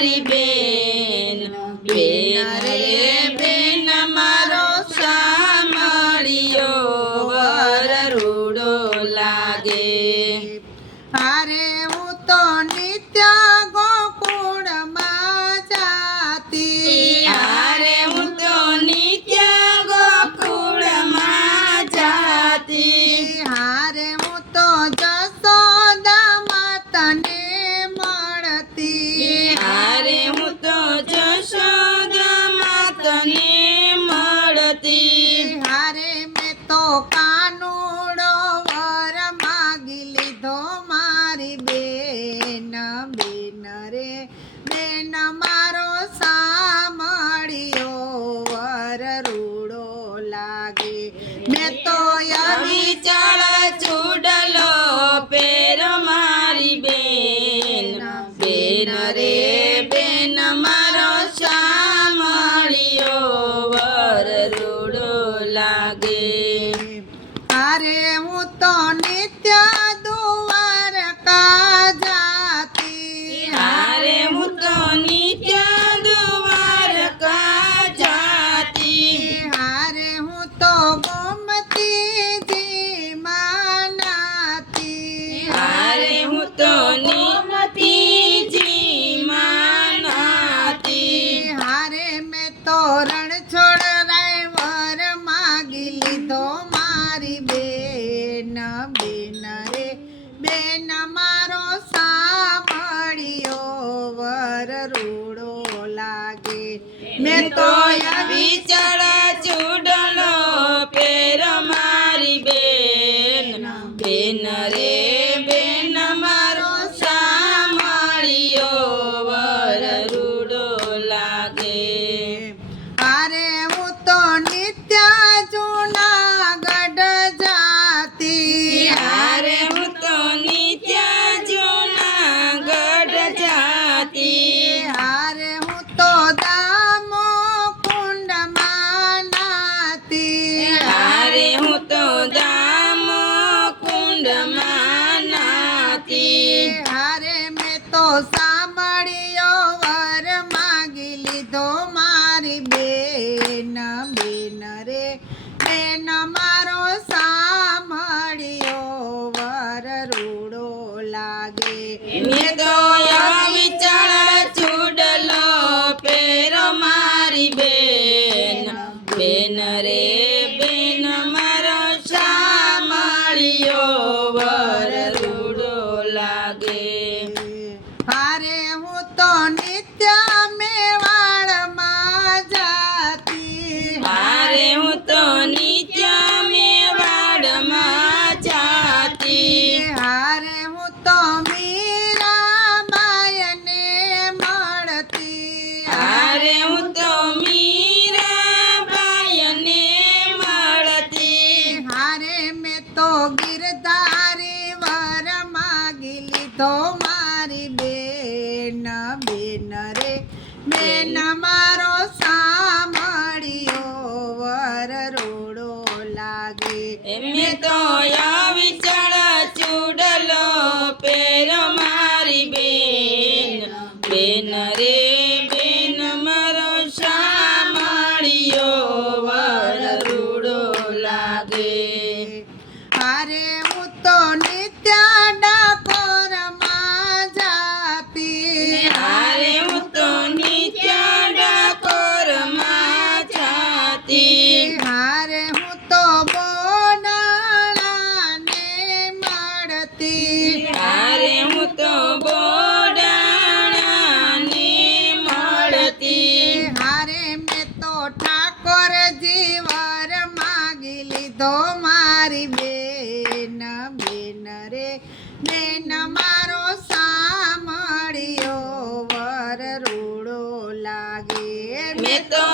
મારી બેન બેન રે બેન મારો સામળિયો વર રૂડો લાગે હારે હું તો નિત્ય ગોકુળમાં જાતી હારે હું તો નિત્ય ગોકુળમાં જાતી હારે હું તો જશોદા માતને મળતી હારે હું તો જશોદા માતને મળતી હારે મેં તો કાનુડો વર માગી લીધો મારી બેન બેન રે બેન મારો સામળિયો વર રૂડો લાગે મેં તો વિચાર ચૂડલો પેર મારી બેન બેન રે બેન મારો સામળિયો વર રૂડો લાગે હારે હું તો નિત્ય દ્વારકા જાતી હારે હું તો નિત્ય દ્વારકા જાતી હારે હું તો ગોમતીજી માનાતી હારે હું તો નિમતીજી માનાતી હારે મેં તો રણછોડ રાયવર માગી લીધો મારી બેન બેન રે બેન મારો સામળિયો વર રૂડો લાગે મેં તો વિચાર ચૂડલો પેર મારી બેન બેન રે બેન મારો સામળિયો વર રૂડો લાગે હારે હું તો નિત્ય જૂનાગઢ જાતી હારે હું તો નિત્ય જૂનાગઢ જાતી હારે હું તો દામો કુંડમાં નાતી હારે હું તો દામો કુંડમાં નાતી હારે મેં તો સાંભળ્યો વર માગી લીધો મારી બેન બેન રે બેન મારો સાંભળ્યો વર રૂડો લાગે મેં તો વિચાર ચૂડલો પેર મારી બેન બેન રે બેન મારો સામળિયો વર રૂડો લાગે હારે હું તો નિત્ય મેવાડમાં જાતી હારે હું તો નિત્ય મેવાડમાં જાતી હારે હું તો મીરાબાઈને મળતી હારે હું તો મીરાબાઈને મળતી હારે મેં તો ગિરધારી વર માગી લીધો મારી બેન બેન રે બેન મારો સામળિયો વર રૂડો લાગે મેં તો વિચાર ચૂડલો પેર મારી બેન બેન રે બેન મારો સામળિયો વર રૂડો લાગે હારે હું તો નિત્ય ડાકોરમાં જાતી હારે હું તો નિત્ય ડાકોરમાં જાતી હારે હું તો બોનાળાને મળતી હારે હું તો બોડાણાને મળતી હારે મેં તો ઠાકોરજી વર માગી લીધો મારી બેન બેન રે બેન મારો સામળિયો વર રૂડો લાગે મેં તો